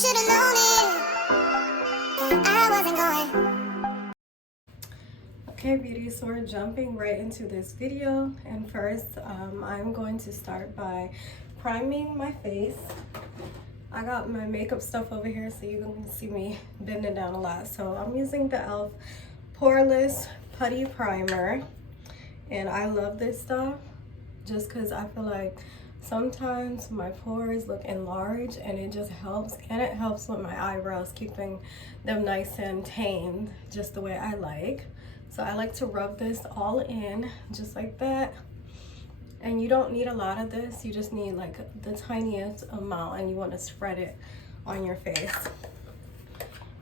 should've known it. I wasn't going. Okay, beauty, so we're jumping right into this video, and first I'm going to start by priming my face. I got my makeup stuff over here so you can see me bending down a lot. So I'm using the e.l.f. Poreless Putty Primer, and I love this stuff just because I feel like sometimes my pores look enlarged, and it just helps, and it helps with my eyebrows, keeping them nice and tamed just the way I like. So I like to rub this all in just like that. And you don't need a lot of this, you just need like the tiniest amount, and you want to spread it on your face.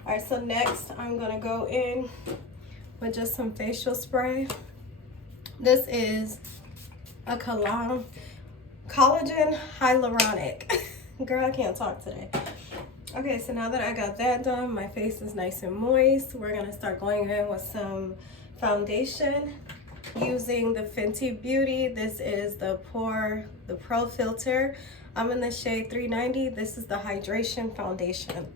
All right, so next I'm gonna go in with just some facial spray. This is a collagen hyaluronic. Girl, I can't talk today. Okay, so now that I got that done, my face is nice and moist. We're gonna start going in with some foundation using the Fenty Beauty. This is the Pro Filter. I'm in the shade 390. This is the hydration foundation.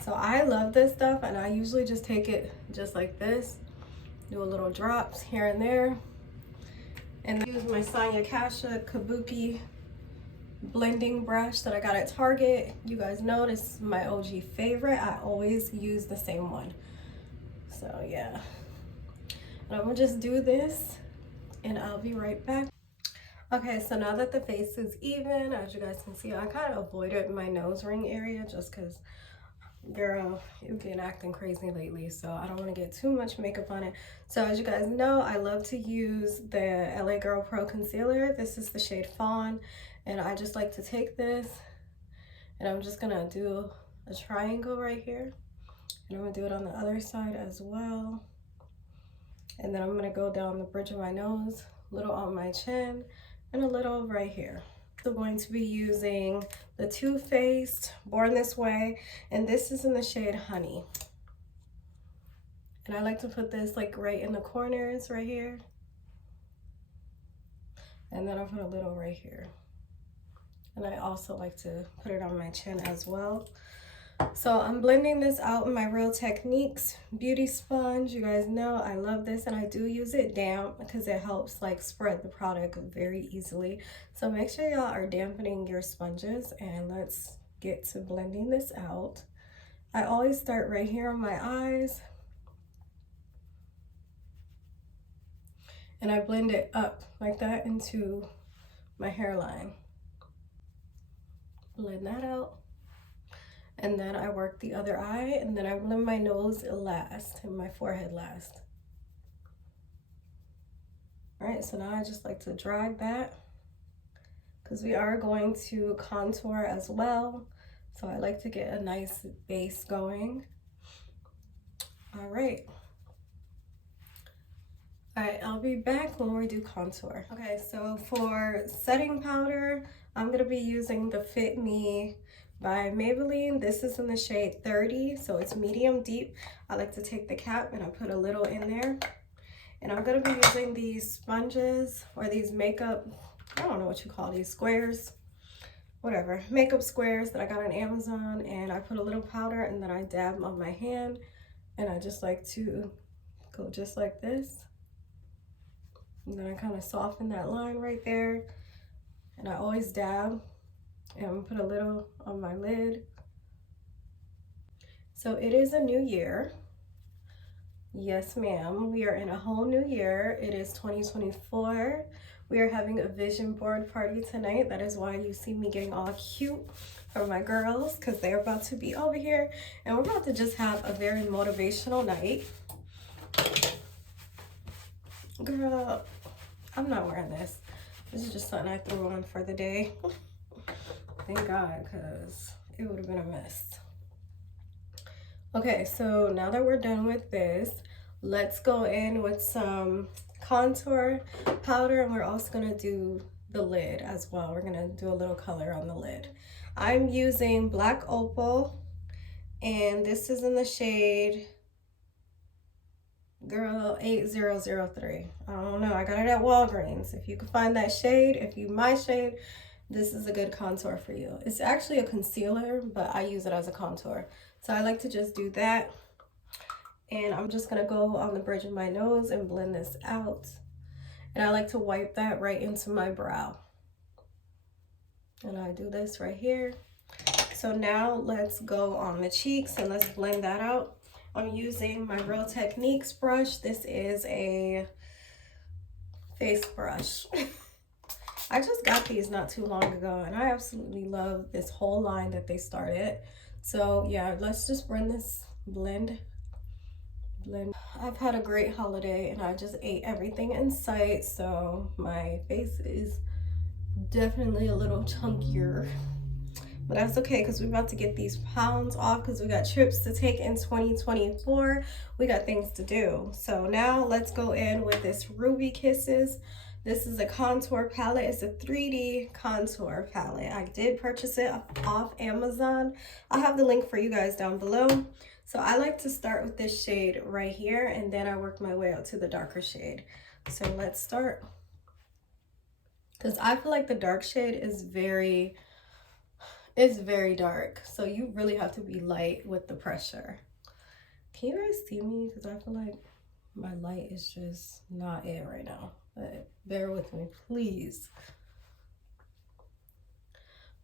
So I love this stuff, and I usually just take it just like this, do a little drops here and there, and use my Sonia Kashuk Kabuki blending brush that I got at Target. You guys know this is my OG favorite. I always use the same one. So yeah, and I'm gonna just do this and I'll be right back. Okay, so now that the face is even, as you guys can see, I kind of avoided my nose ring area just because, girl, you've been acting crazy lately, so I don't want to get too much makeup on it. So as you guys know, I love to use the LA Girl Pro Concealer. This is the shade Fawn, and I just like to take this, and I'm just gonna do a triangle right here, and I'm gonna do it on the other side as well. And then I'm gonna go down the bridge of my nose, a little on my chin, and a little right here. So going to be using the Too Faced Born This Way, and this is in the shade Honey. And I like to put this like right in the corners right here. And then I'll put a little right here. And I also like to put it on my chin as well. So I'm blending this out in my Real Techniques beauty sponge. You guys know I love this, and I do use it damp because it helps like spread the product very easily. So make sure y'all are dampening your sponges, and let's get to blending this out. I always start right here on my eyes, and I blend it up like that into my hairline. Blend that out. And then I work the other eye, and then I blend my nose last and my forehead last. All right, so now I just like to drag that because we are going to contour as well. So I like to get a nice base going. All right. All right, I'll be back when we do contour. Okay, so for setting powder, I'm gonna be using the Fit Me by Maybelline. This is in the shade 30, so it's medium deep. I like to take the cap and I put a little in there. And I'm gonna be using these sponges, or these makeup, I don't know what you call these, squares, whatever, makeup squares that I got on Amazon. And I put a little powder, and then I dab on my hand, and I just like to go just like this. And then I kind of soften that line right there. And I always dab, and I'm gonna put a little on my lid. So it is a new year. Yes, ma'am. We are in a whole new year. It is 2024. We are having a vision board party tonight. That is why you see me getting all cute for my girls, because they're about to be over here, and we're about to just have a very motivational night. Girl, I'm not wearing this. This is just something I threw on for the day. Thank God, because it would have been a mess. Okay, so now that we're done with this, let's go in with some contour powder, and we're also gonna do the lid as well. We're gonna do a little color on the lid. I'm using Black Opal, and this is in the shade, girl, 8003. I don't know, I got it at Walgreens. If you can find that shade, if you my shade, this is a good contour for you. It's actually a concealer, but I use it as a contour. So I like to just do that. And I'm just gonna go on the bridge of my nose and blend this out. And I like to wipe that right into my brow. And I do this right here. So now let's go on the cheeks and let's blend that out. I'm using my Real Techniques brush. This is a face brush. I just got these not too long ago and I absolutely love this whole line that they started. So yeah, let's just blend. I've had a great holiday and I just ate everything in sight, so my face is definitely a little chunkier. But that's okay because we're about to get these pounds off because we got trips to take in 2024. We got things to do. So now let's go in with this Ruby Kisses. This is a contour palette. It's a 3D contour palette. I did purchase it off Amazon. I'll have the link for you guys down below. So I like to start with this shade right here and then I work my way out to the darker shade. So let's start. Because I feel like the dark shade is very dark. So you really have to be light with the pressure. Can you guys see me? Because I feel like my light is just not it right now. But bear with me, please.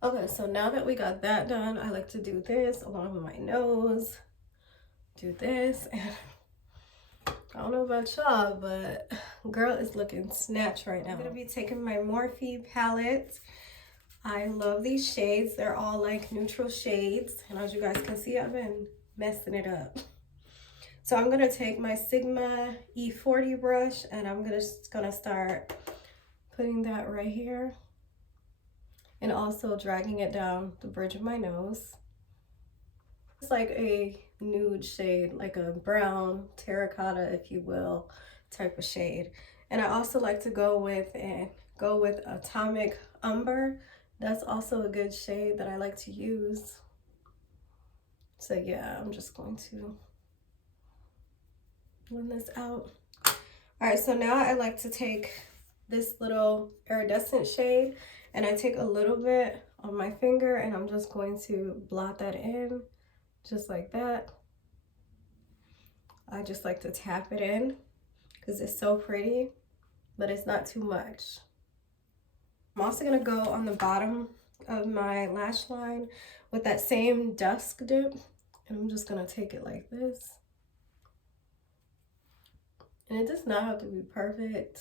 Okay, so now that we got that done, I like to do this along my nose. Do this. And I don't know about y'all, but girl is looking snatched right now. I'm gonna be taking my Morphe palette. I love these shades. They're all like neutral shades. And as you guys can see, I've been messing it up. So I'm gonna take my Sigma E40 brush and I'm just gonna start putting that right here. And also dragging it down the bridge of my nose. It's like a nude shade, like a brown terracotta, if you will, type of shade. And I also like to go with Atomic Umber. That's also a good shade that I like to use. So yeah, I'm just going to blend this out. All right, so now I like to take this little iridescent shade and I take a little bit on my finger and I'm just going to blot that in, just like that. I just like to tap it in because it's so pretty, but it's not too much. I'm also gonna go on the bottom of my lash line with that same dusk dip, and I'm just gonna take it like this. And it does not have to be perfect.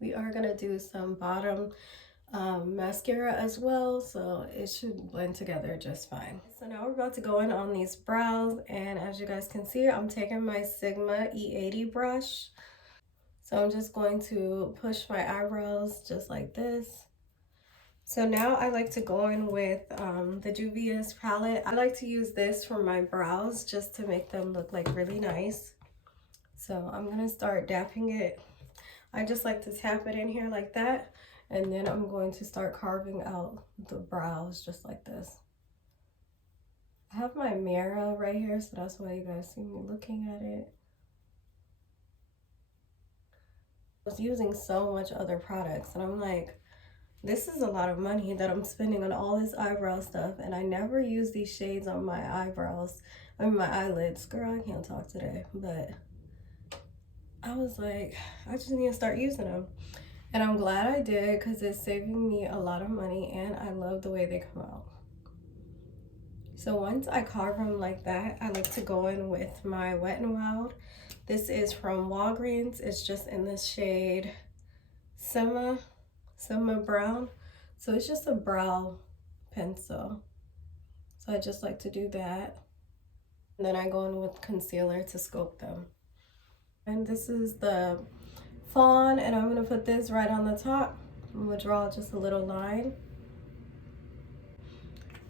We are gonna do some bottom mascara as well, so it should blend together just fine. So now we're about to go in on these brows, and as you guys can see, I'm taking my Sigma E80 brush. So I'm just going to push my eyebrows just like this. So now I like to go in with the Juvia's palette. I like to use this for my brows just to make them look like really nice. So I'm gonna start dapping it. I just like to tap it in here like that. And then I'm going to start carving out the brows just like this. I have my mirror right here, so that's why you guys see me looking at it. I was using so much other products and I'm like, this is a lot of money that I'm spending on all this eyebrow stuff, and I never use these shades on my eyebrows, I mean my eyelids. Girl, I can't talk today, but I was like, I just need to start using them. And I'm glad I did because it's saving me a lot of money and I love the way they come out. So once I carve them like that, I like to go in with my Wet n Wild. This is from Walgreens. It's just in this shade Summer Brown. So it's just a brow pencil. So I just like to do that. And then I go in with concealer to sculpt them. And this is the Fawn, and I'm gonna put this right on the top. I'm gonna draw just a little line.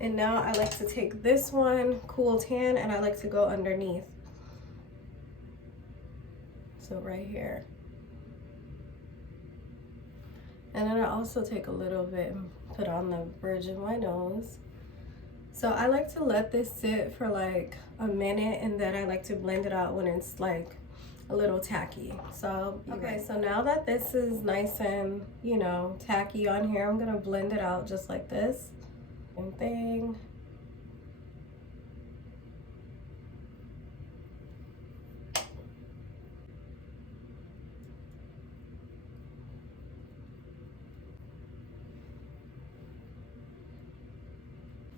And now I like to take this one, Cool Tan, and I like to go underneath. So right here. And then I also take a little bit and put on the bridge of my nose. So I like to let this sit for like a minute, and then I like to blend it out when it's like a little tacky. So, okay, so now that this is nice and, you know, tacky on here, I'm gonna blend it out just like this. Same thing.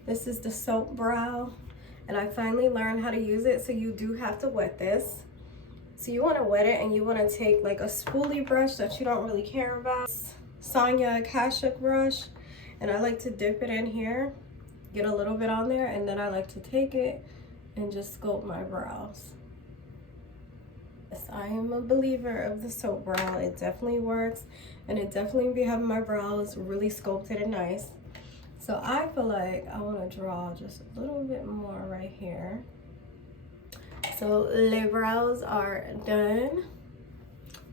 This is the soap brow, and I finally learned how to use it. So you do have to wet this. So you want to wet it, and you want to take like a spoolie brush that you don't really care about. Sonia Kashuk brush, and I like to dip it in here, get a little bit on there, and then I like to take it and just sculpt my brows. Yes, I am a believer of the soap brow. It definitely works, and it definitely be having my brows really sculpted and nice. So I feel like I want to draw just a little bit more right here. So the brows are done.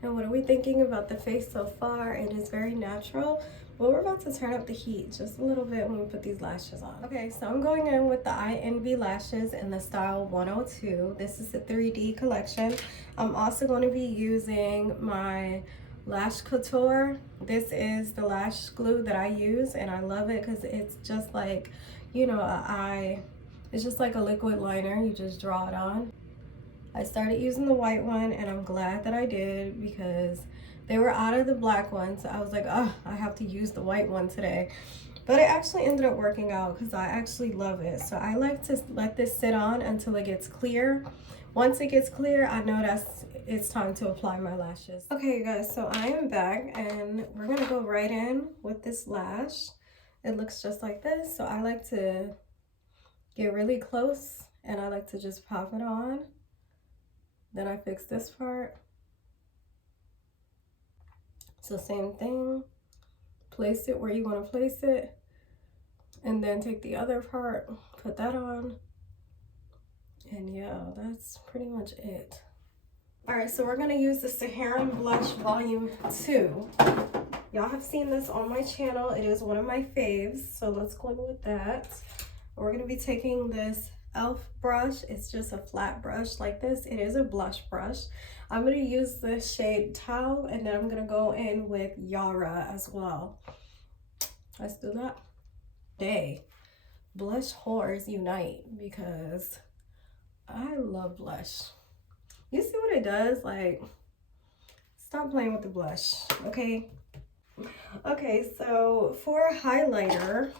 And what are we thinking about the face so far? It is very natural, but we're about to turn up the heat just a little bit when we put these lashes on. Okay, so I'm going in with the I Envy lashes in the style 102. This is the 3D collection. I'm also going to be using my Lash Couture. This is the lash glue that I use, and I love it because it's just like, you know, it's just like a liquid liner. You just draw it on. I started using the white one, and I'm glad that I did because they were out of the black one. So I was like, oh, I have to use the white one today. But it actually ended up working out because I actually love it. So I like to let this sit on until it gets clear. Once it gets clear, I know it's time to apply my lashes. Okay, you guys, so I am back, and we're gonna go right in with this lash. It looks just like this. So I like to get really close, and I like to just pop it on. Then I fix this part. So same thing, place it where you want to place it, and then take the other part, put that on, and yeah, that's pretty much it. All right, so we're gonna use the Saharan Blush Volume 2. Y'all have seen this on my channel. It is one of my faves, so let's go in with that. We're gonna be taking this e.l.f. brush. It's just a flat brush like this. It is a blush brush. I'm going to use the shade Tau, and then I'm going to go in with Yara as well. Let's do that. Day. Blush whores unite, because I love blush. You see what it does? Like, stop playing with the blush, okay? Okay, so for highlighter,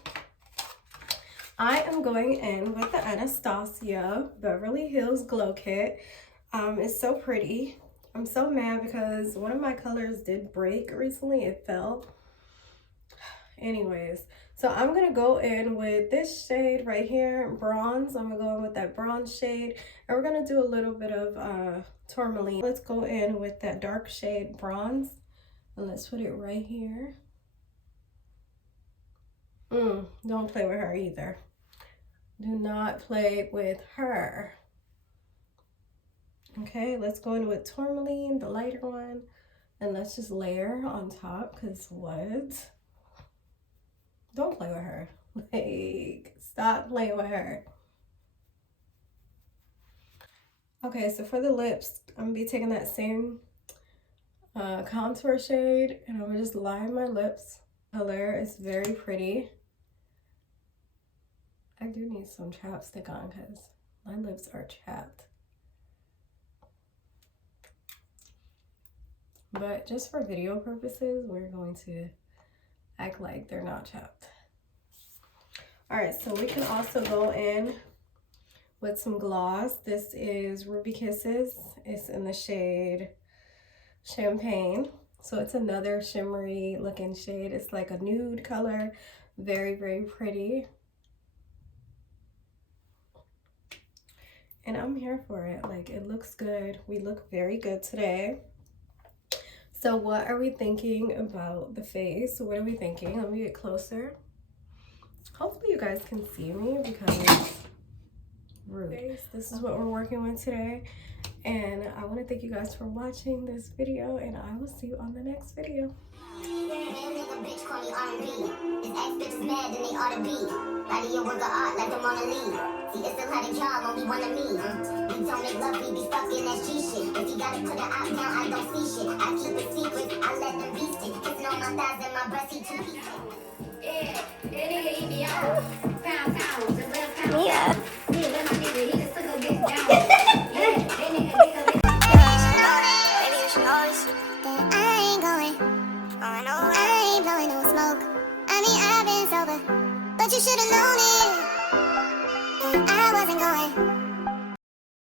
I am going in with the Anastasia Beverly Hills Glow Kit. It's so pretty. I'm so mad because one of my colors did break recently. It fell. Anyways, so I'm going to go in with this shade right here, bronze. I'm going to go in with that bronze shade. And we're going to do a little bit of tourmaline. Let's go in with that dark shade bronze. And let's put it right here. Don't play with her either. Do not play with her. Okay, let's go in with tourmaline, the lighter one, and let's just layer on top, because what? Don't play with her. Like, stop playing with her. Okay, so for the lips, I'm gonna be taking that same contour shade, and I'm gonna just line my lips. Color is very pretty. I do need some chapstick on because my lips are chapped. But just for video purposes, we're going to act like they're not chapped. All right, so we can also go in with some gloss. This is Ruby Kisses. It's in the shade Champagne. So it's another shimmery looking shade. It's like a nude color. Very, very pretty. And I'm here for it. Like, it looks good. We look very good today. So what are we thinking about the face? What are we thinking? Let me get closer. Hopefully you guys can see me because rude. This is what we're working with today. And I want to thank you guys for watching this video, and I will see you on the next video. a bitch call me R&B. His ex-bitch is mad and they ought to be. Body a work of art like the Mona Lisa. See, it's still had a y'all, only one of me. We don't make love, we be fucking that G shit. If you gotta put an eye down, I don't see shit. I keep it secret, I let them beast it. Kissing on my thighs and my breast, he too pieces. Yeah, that nigga eat me out. Pound, just left pound. Yeah. Yeah, let my nigga, he just took a bitch down. Yeah, that nigga take a bitch. Baby, you should know this. That I ain't going nowhere. I ain't blowing no smoke. I mean, I've been sober, but you should've known it. I wasn't going